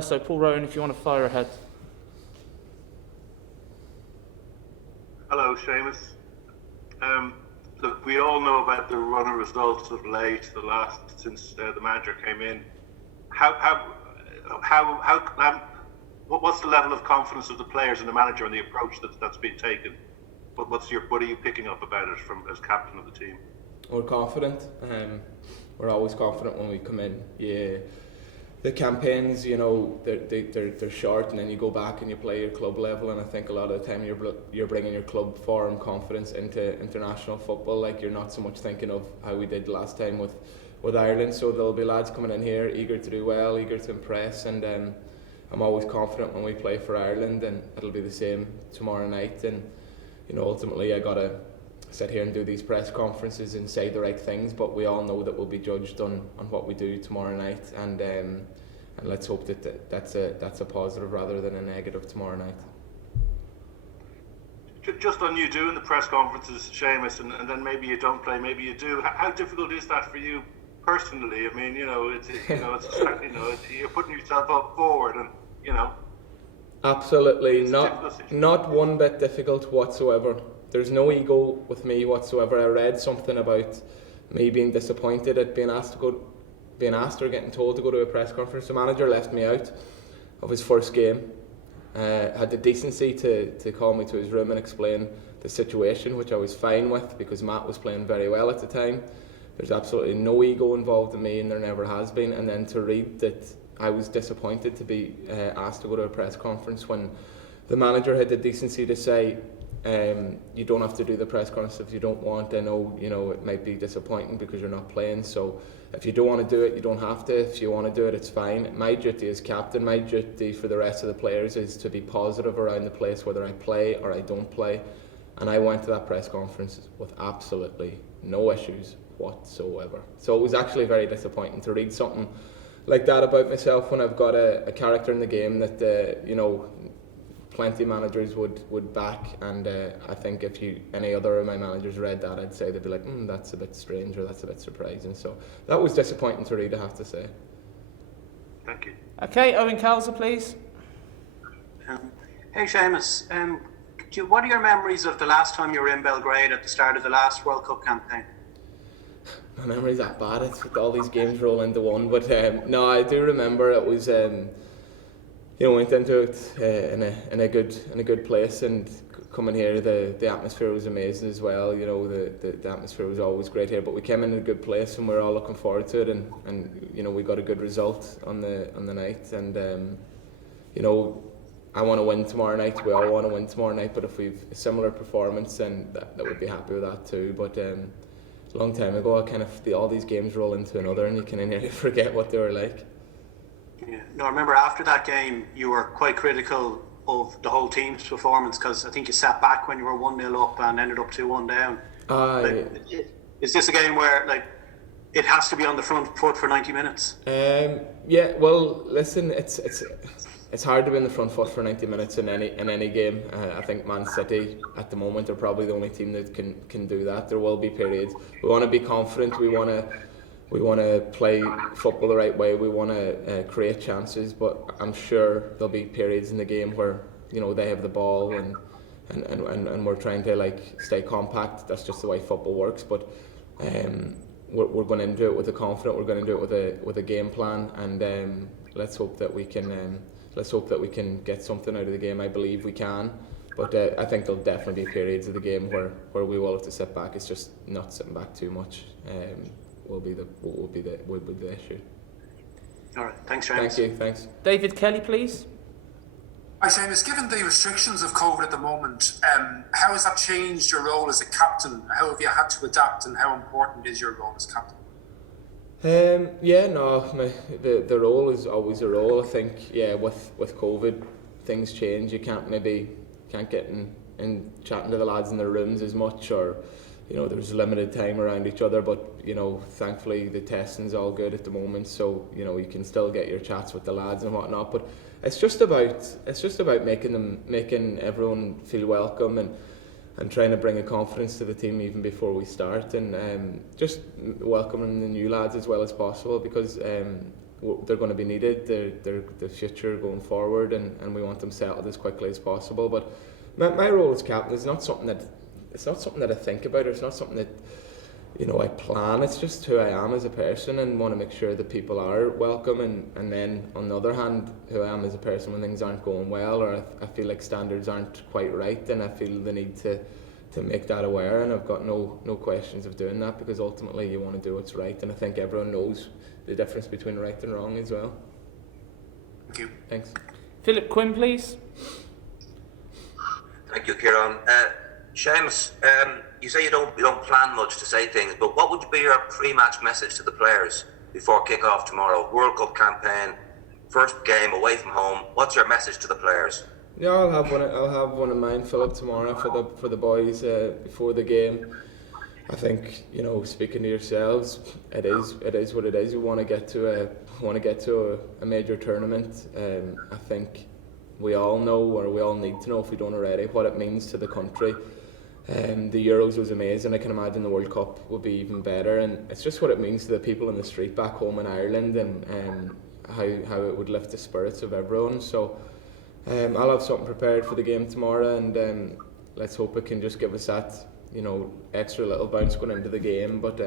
So Paul Rowan, if you want to fire ahead. Hello, Seamus. Look, we all know about the run of results of late, since the manager came in. What's the level of confidence of the players and the manager and the approach that's been taken? What are you picking up about it from as captain of the team? We're confident. We're always confident when we come in. Yeah. The campaigns, they're short, and then you go back and you play your club level, and I think a lot of the time you're bringing your club form confidence into international football. Like, you're not so much thinking of how we did last time with Ireland. So there'll be lads coming in here eager to do well, eager to impress, and I'm always confident when we play for Ireland, and it'll be the same tomorrow night. And ultimately I gotta sit here and do these press conferences and say the right things, but we all know that we'll be judged on what we do tomorrow night, and let's hope that's a positive rather than a negative tomorrow night. Just on you doing the press conferences, Seamus, and then maybe you don't play, maybe you do. How difficult is that for you personally? I mean, you're putting yourself up forward, and Absolutely, not one bit difficult whatsoever. There's no ego with me whatsoever. I read something about me being disappointed at being asked or getting told to go to a press conference. The manager left me out of his first game. Had the decency to call me to his room and explain the situation, which I was fine with because Matt was playing very well at the time. There's absolutely no ego involved in me, and there never has been. And then to read that I was disappointed to be asked to go to a press conference when the manager had the decency to say, you don't have to do the press conference if you don't want. I know, it might be disappointing because you're not playing, so if you don't want to do it, you don't have to. If you want to do it, it's fine. My duty as captain, my duty for the rest of the players is to be positive around the place, whether I play or I don't play. And I went to that press conference with absolutely no issues whatsoever. So it was actually very disappointing to read something like that about myself when I've got a character in the game that plenty of managers would back, and I think if any other of my managers read that, I'd say they'd be like, that's a bit strange, or that's a bit surprising. So that was disappointing to read, I have to say. Thank you. Okay, Owen Calzer, please. Hey Seamus, what are your memories of the last time you were in Belgrade at the start of the last World Cup campaign? My memory's that bad, it's with all these games roll into one, but no, I do remember it was went into it in a good place, and coming here, the atmosphere was amazing as well. The atmosphere was always great here, but we came in a good place and we're all looking forward to it, and we got a good result on the night, and I want to win tomorrow night. We all want to win tomorrow night, but if we've a similar performance, then that would be happy with that too. But a long time ago, all these games roll into another, and you can nearly forget what they were like. Yeah. No, I remember after that game, you were quite critical of the whole team's performance, because I think you sat back when you were 1-0 up and ended up 2-1 down. Is this a game where it has to be on the front foot for 90 minutes? Yeah. Well, listen, it's hard to be on the front foot for 90 minutes in any game. I think Man City at the moment are probably the only team that can do that. There will be periods. We want to be confident. We want to play football the right way. We want to create chances, but I'm sure there'll be periods in the game where they have the ball and we're trying to stay compact. That's just the way football works. But we're going into it with a confident. We're going to do it with a game plan, and let's hope that we can get something out of the game. I believe we can, but I think there'll definitely be periods of the game where we will have to sit back. It's just not sitting back too much. Will be the issue. All right, thanks, Seamus. Thank you, thanks. David Kelly, please. Hi Seamus, given the restrictions of COVID at the moment, how has that changed your role as a captain? How have you had to adapt, and how important is your role as captain? The role is always a role. I think with COVID things change. You can't get in chatting to the lads in their rooms as much, or there's limited time around each other, but thankfully the testing's all good at the moment, so you can still get your chats with the lads and whatnot. But it's just about making everyone feel welcome, and trying to bring a confidence to the team even before we start, and just welcoming the new lads as well as possible, because they're going to be needed. They're the future going forward, and we want them settled as quickly as possible. But my role as captain is not something that I think about, or it's not something that I plan. It's just who I am as a person, and want to make sure that people are welcome, and then on the other hand, who I am as a person when things aren't going well, or I feel like standards aren't quite right, then I feel the need to make that aware, and I've got no questions of doing that, because ultimately you want to do what's right, and I think everyone knows the difference between right and wrong as well. Thank you. Thanks. Philip Quinn, please. Thank you, Kieran. Seamus, you say you don't plan much to say things, but what would be your pre-match message to the players before kick-off tomorrow? World Cup campaign, first game away from home. What's your message to the players? Yeah, I'll have one of mine, Philip, tomorrow for the boys before the game. I think, speaking to yourselves, it is what it is. We want to get to a major tournament. I think we all know, or we all need to know if we don't already, what it means to the country. The Euros was amazing. I can imagine the World Cup will be even better, and it's just what it means to the people in the street back home in Ireland, and how it would lift the spirits of everyone. So I'll have something prepared for the game tomorrow, and let's hope it can just give us that extra little bounce going into the game. But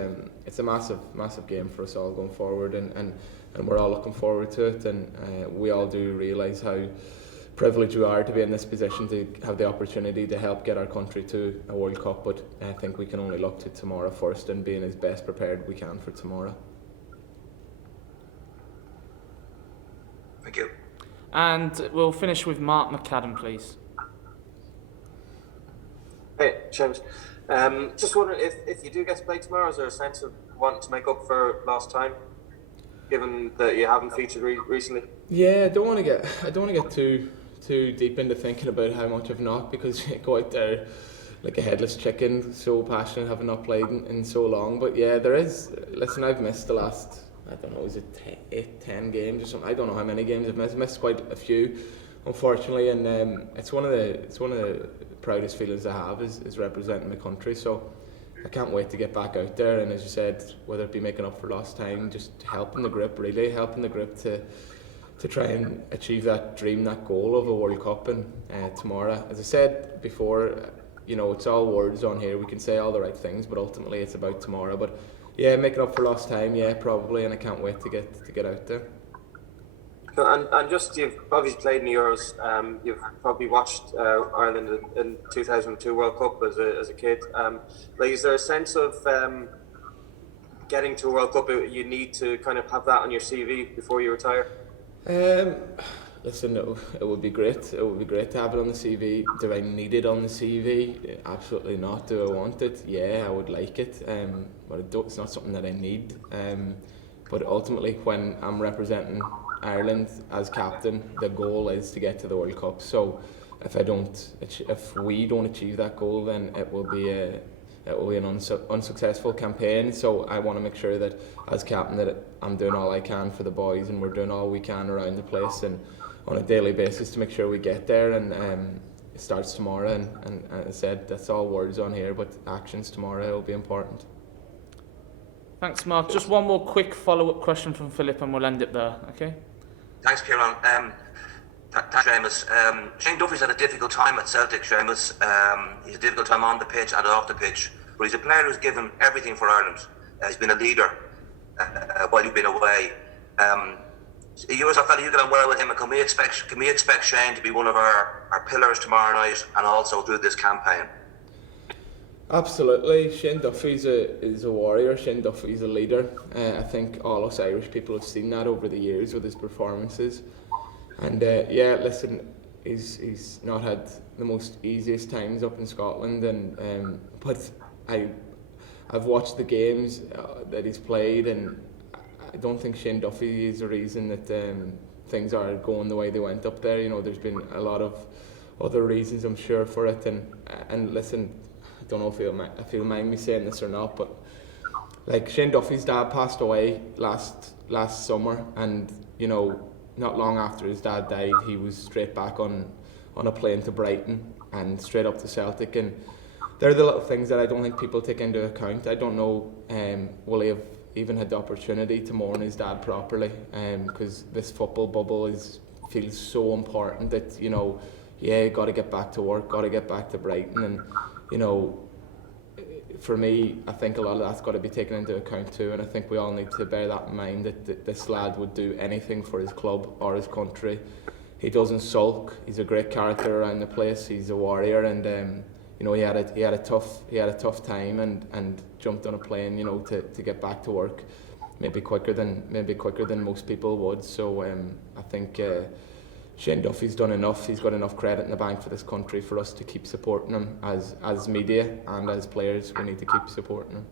it's a massive game for us all going forward, and we're all looking forward to it, and we all do realise how privileged we are to be in this position to have the opportunity to help get our country to a World Cup. But I think we can only look to tomorrow first, and being as best prepared we can for tomorrow. Thank you. And we'll finish with Mark McAdam, please. Hey, Seamus. Just wondering if you do get to play tomorrow, is there a sense of wanting to make up for lost time, given that you haven't featured recently? Yeah, I don't want to get too deep into thinking about how much I've not, because you go out there like a headless chicken, so passionate, having not played in so long. But yeah, there is. Listen, I've missed the last, I don't know, is it 10 games or something? I don't know how many games I've missed. I've missed quite a few, unfortunately, and it's one of the proudest feelings I have is representing my country. So I can't wait to get back out there, and as you said, whether it be making up for lost time, just helping the group to try and achieve that dream, that goal of a World Cup. And tomorrow, as I said before, it's all words on here. We can say all the right things, but ultimately it's about tomorrow. But yeah, making up for lost time, yeah, probably, and I can't wait to get out there. And just, you've obviously played in the Euros. You've probably watched Ireland in 2002 World Cup as a kid. Is there a sense of getting to a World Cup, you need to kind of have that on your CV before you retire? Listen, it would be great. It would be great to have it on the CV. Do I need it on the CV? Absolutely not. Do I want it? Yeah, I would like it. But it's not something that I need. But ultimately, when I'm representing Ireland as captain, the goal is to get to the World Cup. So if we don't achieve that goal, then it will be an unsuccessful campaign. So I want to make sure that as captain that I'm doing all I can for the boys, and we're doing all we can around the place and on a daily basis to make sure we get there. And it starts tomorrow, and as I said, that's all words on here, but actions tomorrow will be important. Thanks, Mark. Just one more quick follow-up question from Philip, and we'll end it there, okay? Thanks, Kieran. Thanks, Seamus. Shane Duffy's had a difficult time at Celtic, Seamus. He's a difficult time on the pitch and off the pitch, but he's a player who's given everything for Ireland. He's been a leader while you've been away. You as a fella, you get on well with him, and can we expect Shane to be one of our pillars tomorrow night and also through this campaign? Absolutely. Shane Duffy is a warrior. Shane Duffy is a leader. I think all us Irish people have seen that over the years with his performances. And listen, he's not had the most easiest times up in Scotland, and but I've watched the games that he's played, and I don't think Shane Duffy is the reason that things are going the way they went up there. There's been a lot of other reasons, I'm sure, for it. And listen, I don't know if he'll mind me saying this or not, but like Shane Duffy's dad passed away last summer, and not long after his dad died, he was straight back on a plane to Brighton and straight up to Celtic. And they're the little things that I don't think people take into account. I don't know, will he have even had the opportunity to mourn his dad properly, because this football bubble feels so important that, you know, yeah, got to get back to work, got to get back to Brighton, and, you know, for me, I think a lot of that's got to be taken into account too, and I think we all need to bear that in mind, that this lad would do anything for his club or his country. He doesn't sulk. He's a great character around the place. He's a warrior, and you know, he had a tough time, and jumped on a plane, you know, to get back to work, maybe quicker than most people would. So I think Shane Duffy's done enough. He's got enough credit in the bank for this country for us to keep supporting him as media and as players. We need to keep supporting him.